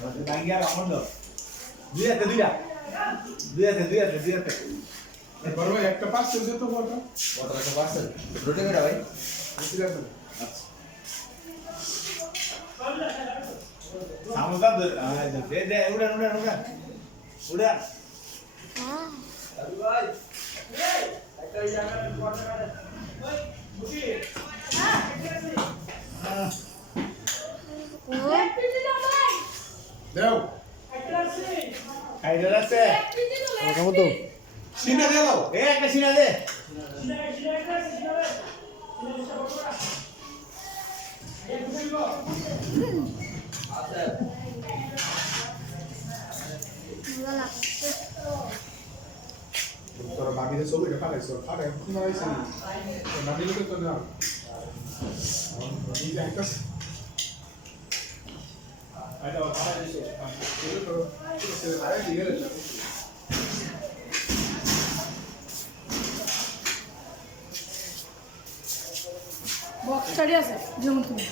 Lagi apa kamu tuh? Dua tuh dua. Dua. বড় ভাই একটা পার্সেল দিতে বড় Water ke parcel. Berapa ada भाई? বেশি লাগবে Sama kan tuh. Deh, udah. Aduh भाई. Ada jangan water ada. Woi, Buki. দাও Kayak jelas deh. kamu tuh সিনা দিয়ে দাও Ke sini aja. তোরা ভাবিলে ছবিটা পাঠাইছো পাঠাই কোন হইছে না ভাবিলে তো না এই যে একটা আইটা পাঠাই দিছো এটা তো সে আরে দিয়ে রে বক্স ছাড়ি আছে যেমন তুমি